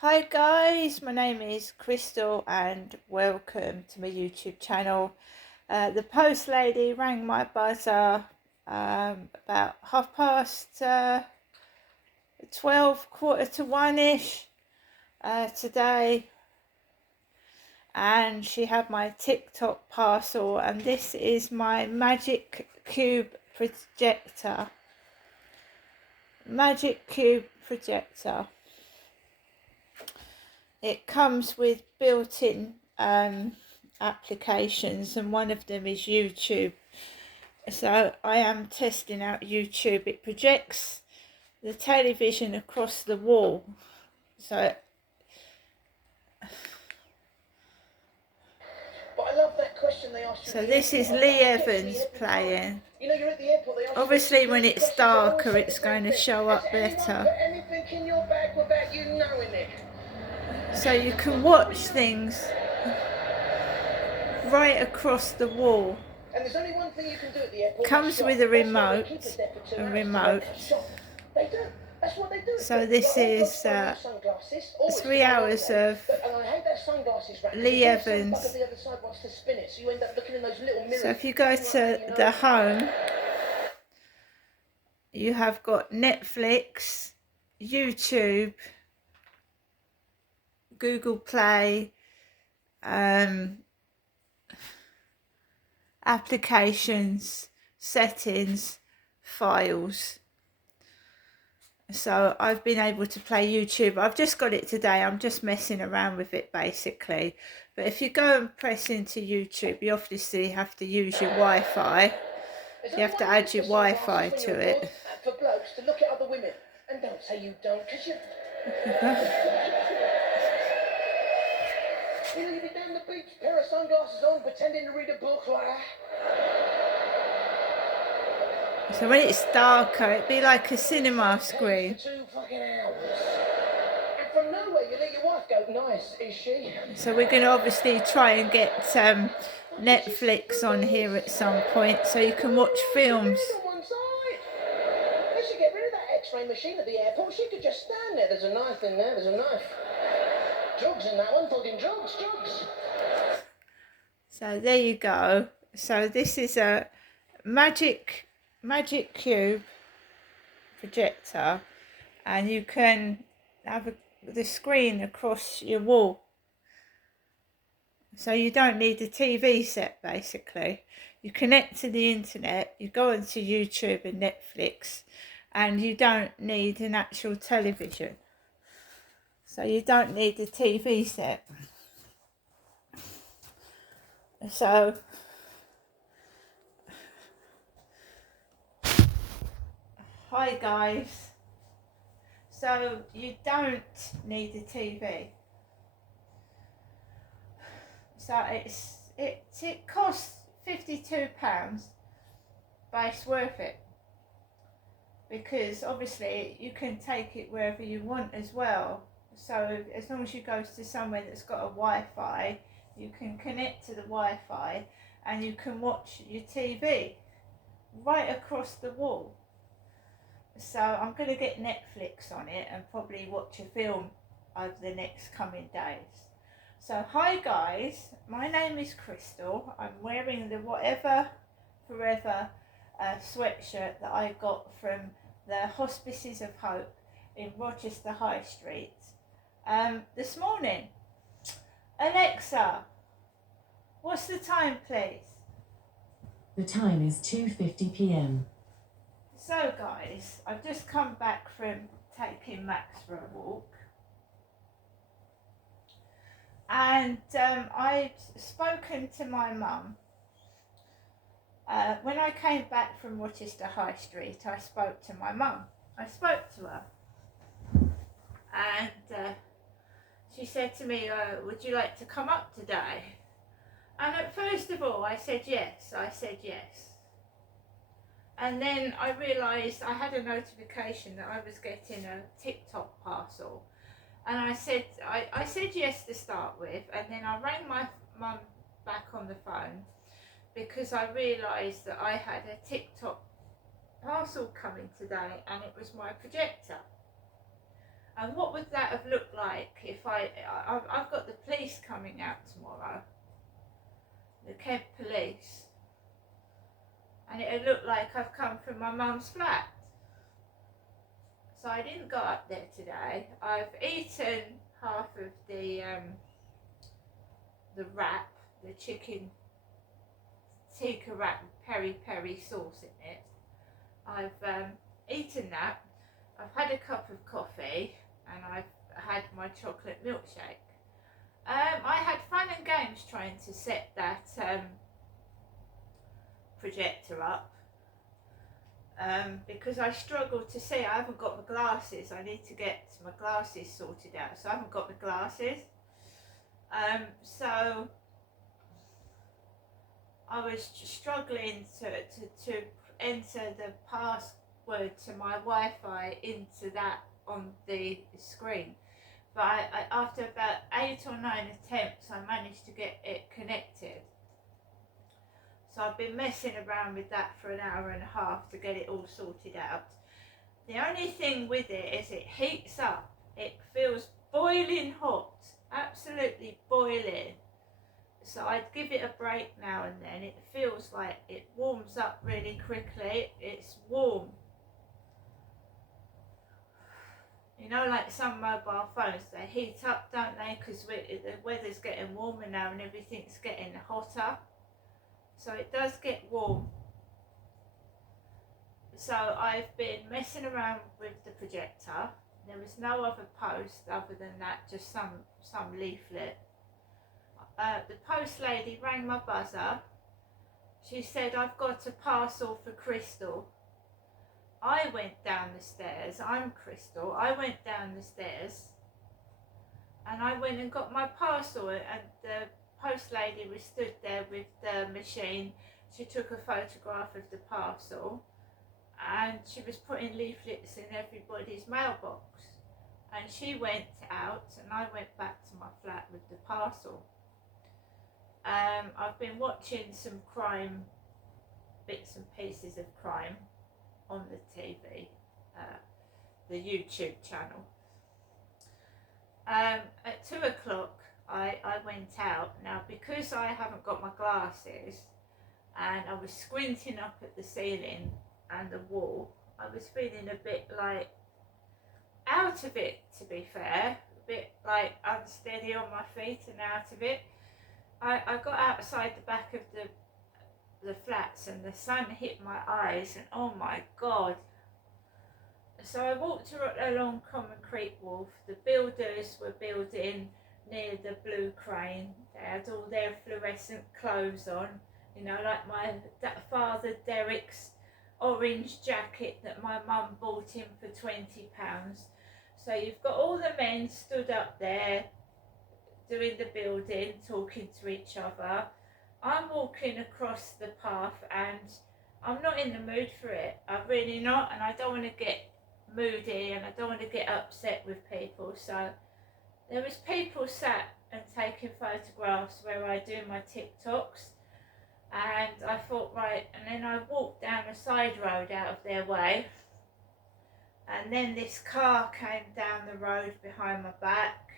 Hi guys, my name is Crystal and welcome to my YouTube channel. The post lady rang my buzzer about 12, quarter to 1ish today, and she had my TikTok parcel, and this is my Magic Cube projector. Magic Cube projector. It comes with built-in applications, and one of them is YouTube. So I am testing out YouTube. It projects the television across the wall. So But I love that question they asked you. So this is Lee Evans playing. You know, you're at the airport, they ask Obviously you when it's darker it's going to show up better. Put anything in your bag without you knowing it. So you can watch things right across the wall. And there's only one thing you can do at the airport. Comes with a remote. They do. That's what they do. So this is 3 hours of Lee Evans. So if you go to the home, you have got Netflix, YouTube, Google Play, applications, settings, files. So I've been able to play YouTube. I've just got it today. I'm just messing around with it basically. But if you go and press into YouTube, you obviously have to use your Wi-Fi. You have to add your Wi-Fi to it. For blokes to look at other women. And don't say you don't, because you... You know, you'd be down the beach, pair of sunglasses on, pretending to read a book like that. So when it's darker, it'd be like a cinema screen. 2 fucking hours. And from nowhere, you let your wife go, nice, is she? So we're going to obviously try and get Netflix on here at some point, so you can watch films. They should get rid of that X-ray machine at the airport. She could just stand there. There's a knife in there. There's a knife. Drugs in that one. Talking drugs. So there you go. So this is a Magic Cube projector, and you can have the screen across your wall. So you don't need a TV set basically. You connect to the internet, you go onto YouTube and Netflix, and you don't need an actual television. So you don't need a TV set. So hi guys. So you don't need a TV. So it costs £52, but it's worth it, because obviously you can take it wherever you want as well. So as long as you go to somewhere that's got a Wi-Fi, you can connect to the Wi-Fi and you can watch your TV right across the wall. So I'm going to get Netflix on it and probably watch a film over the next coming days. So hi guys, my name is Crystal. I'm wearing the Whatever Forever sweatshirt that I got from the Hospices of Hope in Rochester High Street this morning. Alexa, what's the time please? The time is 2:50 p.m. So guys, I've just come back from taking Max for a walk. And I'd spoken to my mum. When I came back from Rochester High Street, I spoke to my mum. I spoke to her. And she said to me, would you like to come up today? And first of all, I said yes. And then I realised I had a notification that I was getting a TikTok parcel. And I said yes to start with, and then I rang my mum back on the phone because I realised that I had a TikTok parcel coming today, and it was my projector. And what would that have looked like if I've got the police coming out tomorrow, the Kent police, and it would look like I've come from my mum's flat. So I didn't go up there today. I've eaten half of the wrap, the chicken tikka wrap with peri peri sauce in it. I've eaten that. I've had a cup of coffee and I've had my chocolate milkshake. I had fun and games trying to set that projector up because I struggle to see. I haven't got my glasses. I need to get my glasses sorted out, so I haven't got my glasses. So I was struggling to enter the password to my Wi-Fi into that on the screen. But after about 8 or 9 attempts, I managed to get it connected. So I've been messing around with that for an hour and a half to get it all sorted out. The only thing with it is it heats up. It feels boiling hot, absolutely boiling. So I'd give it a break now and then. It feels like it warms up really quickly. It's warm. You know, like some mobile phones, they heat up, don't they? Because the weather's getting warmer now and everything's getting hotter. So it does get warm. So I've been messing around with the projector. There was no other post other than that, just some leaflet. The post lady rang my buzzer. She said, I've got a parcel for Crystal. I went down the stairs. I'm Crystal. I went down the stairs and I went and got my parcel, and the post lady was stood there with the machine. She took a photograph of the parcel and she was putting leaflets in everybody's mailbox, and she went out and I went back to my flat with the parcel. I've been watching some crime, bits and pieces of crime on the TV, the YouTube channel. At 2 o'clock I went out. Now, because I haven't got my glasses and I was squinting up at the ceiling and the wall, I was feeling a bit like out of it, to be fair, a bit like unsteady on my feet and out of it. I got outside the back of the flats and the sun hit my eyes and oh my god. So I walked along Concrete Wharf. The builders were building near the Blue Crane. They had all their fluorescent clothes on, you know, like my father Derek's orange jacket that my mum bought him for £20. So you've got all the men stood up there doing the building, talking to each other. I'm walking across the path and I'm not in the mood for it. I'm really not, and I don't want to get moody and I don't want to get upset with people. So there was people sat and taking photographs where I do my TikToks, and I thought, right, and then I walked down a side road out of their way, and then this car came down the road behind my back,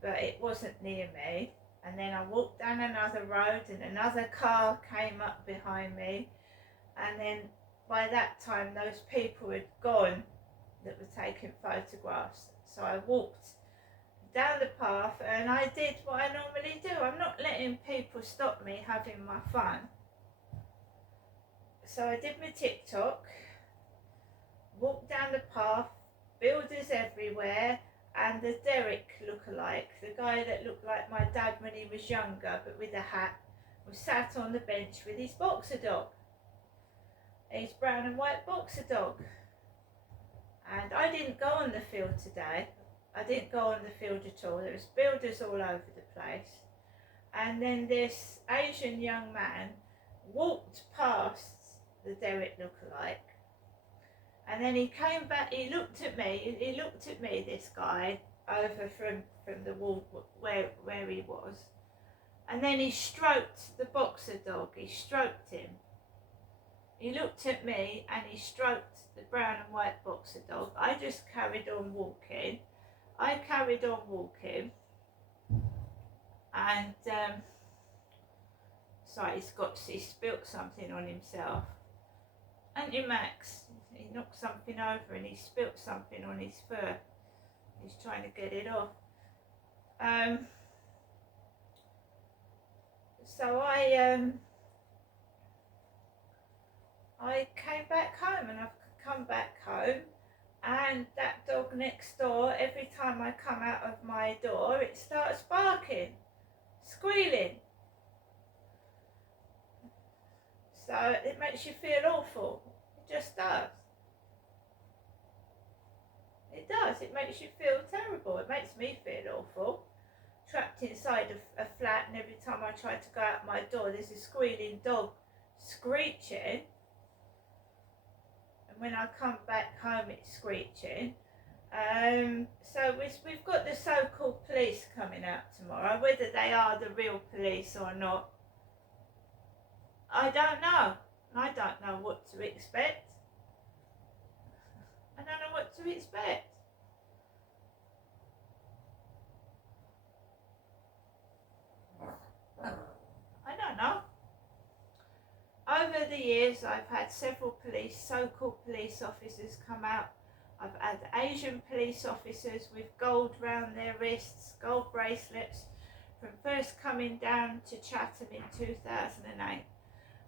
but it wasn't near me. And then I walked down another road and another car came up behind me, and then by that time those people had gone that were taking photographs. So I walked down the path and I did what I normally do. I'm not letting people stop me having my fun. So I did my TikTok, walked down the path, builders everywhere, and the Derek lookalike, the guy that looked like my dad when he was younger but with a hat, was sat on the bench with his boxer dog, his brown and white boxer dog. And I didn't go on the field today. I didn't go on the field at all. There was builders all over the place. And then this Asian young man walked past the Derek lookalike. And then he came back, he looked at me, this guy, over from the wall where he was. And then he stroked the boxer dog, he stroked him. He looked at me and he stroked the brown and white boxer dog. I just carried on walking. And sorry, he spilt something on himself. Auntie Max, he knocked something over and he spilt something on his fur. He's trying to get it off. So I came back home, and I've come back home, and that dog next door, every time I come out of my door, it starts barking, squealing. So it makes you feel awful. It just does. It does. It makes you feel terrible. It makes me feel awful. Trapped inside a flat, and every time I try to go out my door, there's a squealing dog screeching. And when I come back home, it's screeching. So we've got the so-called police coming out tomorrow. Whether they are the real police or not, I don't know. I don't know what to expect. I don't know what to expect. I don't know. Over the years, I've had several so-called police officers come out. I've had Asian police officers with gold round their wrists, gold bracelets, from first coming down to Chatham in 2008.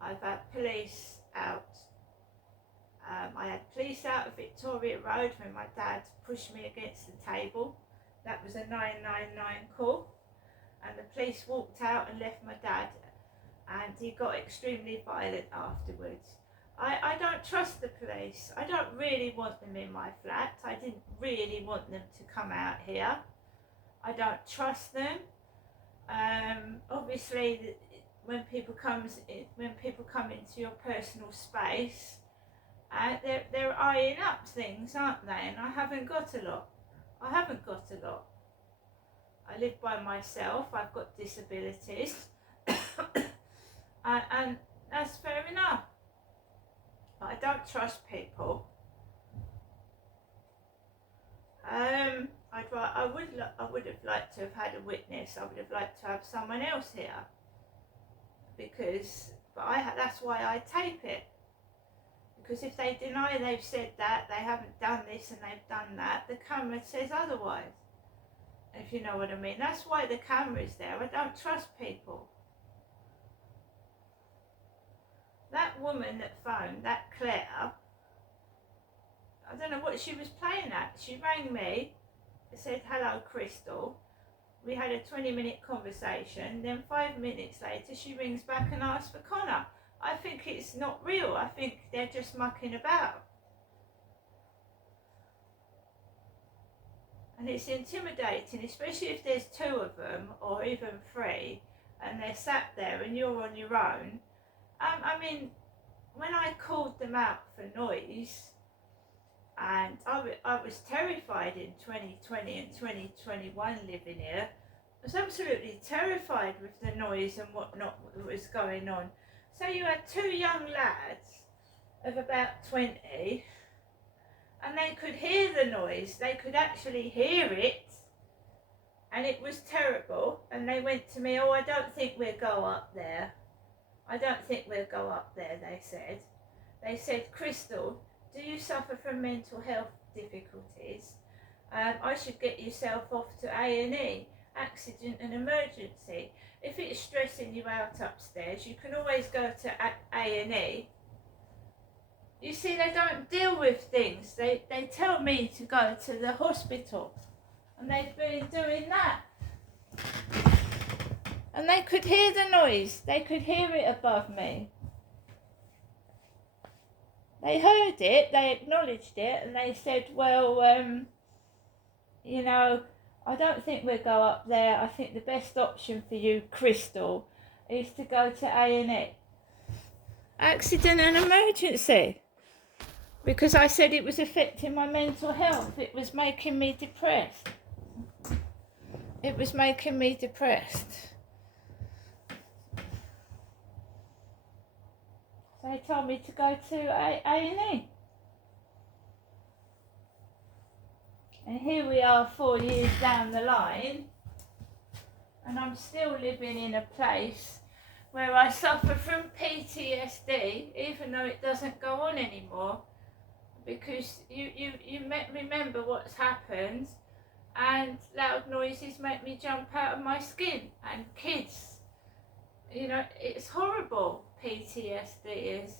I've had police out. I had police out of Victoria Road when my dad pushed me against the table. That was a 999 call. And the police walked out and left my dad, and he got extremely violent afterwards. I don't trust the police. I don't really want them in my flat. I didn't really want them to come out here. I don't trust them. Obviously, when people come into your personal space, they're eyeing up things, aren't they? And I haven't got a lot. I live by myself. I've got disabilities, and that's fair enough. But I don't trust people. I would have liked to have had a witness. I would have liked to have someone else here, that's why I tape it. Because if they deny they've said that, they haven't done this and they've done that, the camera says otherwise. If you know what I mean. That's why the camera's there. I don't trust people. That woman that phoned, that Claire, I don't know what she was playing at. She rang me, said, "Hello, Crystal." We had a 20-minute conversation. Then 5 minutes later, she rings back and asks for Connor. I think it's not real. I think they're just mucking about. And it's intimidating, especially if there's 2 of them or even 3, and they're sat there and you're on your own. I mean, when I called them out for noise, and I was terrified in 2020 and 2021 living here. I was absolutely terrified with the noise and whatnot that was going on. So you had 2 young lads of about 20, and they could hear the noise. They could actually hear it, and it was terrible. And they went to me, "Oh, I don't think we'll go up there. I don't think we'll go up there," they said. They said, "Crystal, do you suffer from mental health difficulties? I should get yourself off to A&E, accident and emergency. If it's stressing you out upstairs, you can always go to A&E." You see, they don't deal with things. They tell me to go to the hospital, and they've been doing that. And they could hear the noise. They could hear it above me. They heard it, they acknowledged it, and they said, "Well, I don't think we'll go up there. I think the best option for you, Crystal, is to go to A&E. Accident and emergency." Because I said it was affecting my mental health. It was making me depressed. So they told me to go to A&E. And here we are 4 years down the line, and I'm still living in a place where I suffer from PTSD, even though it doesn't go on anymore, because you remember what's happened, and loud noises make me jump out of my skin, and kids, you know, it's horrible. PTSD is.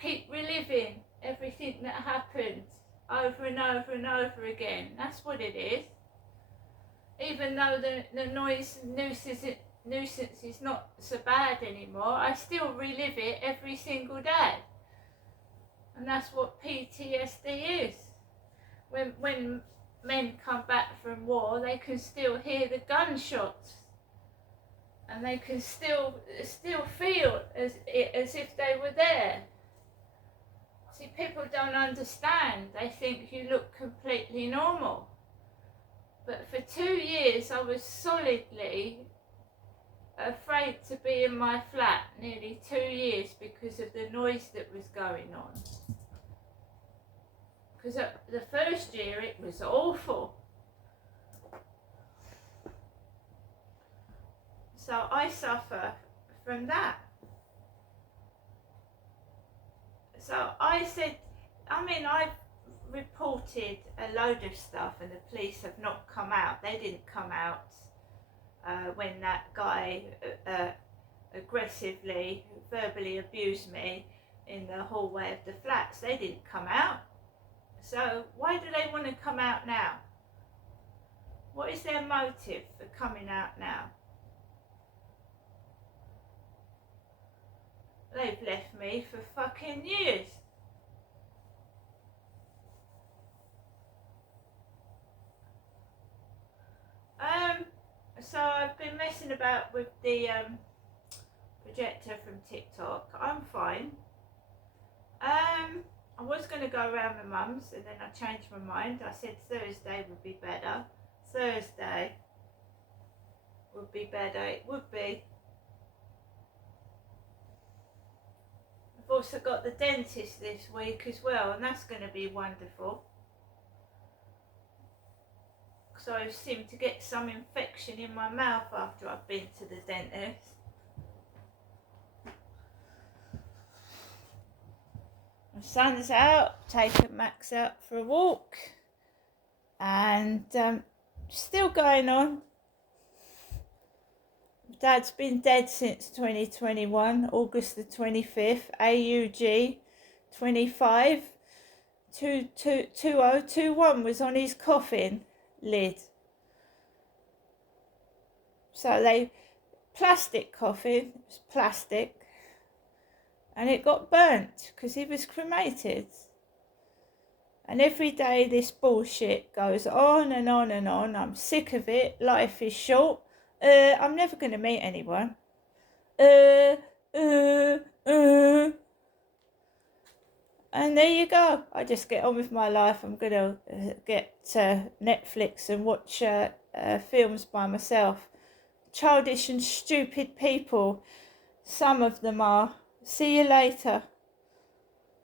Keep reliving everything that happened over and over and over again. That's what it is. Even though the noise nuisance is not so bad anymore, I still relive it every single day. And that's what PTSD is. When men come back from war, they can still hear the gunshots, and they can still feel as if they were there. See, people don't understand. They think you look completely normal. But for 2 years I was solidly afraid to be in my flat, nearly 2 years, because of the noise that was going on. Because the first year it was awful. So I suffer from that. So I said, I've reported a load of stuff and the police have not come out. They didn't come out when that guy aggressively, verbally abused me in the hallway of the flats. They didn't come out. So why do they want to come out now? What is their motive for coming out now? They've left me for fucking years. So I've been messing about with the projector from TikTok. I'm fine. I was going to go around my mum's, and then I changed my mind. I said Thursday would be better. Thursday would be better. It would be. I've also got the dentist this week as well, and that's going to be wonderful. So I seem to get some infection in my mouth after I've been to the dentist. My son's out, taking Max out for a walk, and still going on. Dad's been dead since 2021, August the 25th, AUG 25 2021 was on his coffin lid. So plastic coffin, it was plastic, and it got burnt because he was cremated. And every day this bullshit goes on and on and on. I'm sick of it. Life is short. I'm never going to meet anyone. And there you go. I just get on with my life. I'm going to get Netflix and watch films by myself. Childish and stupid people. Some of them are. See you later.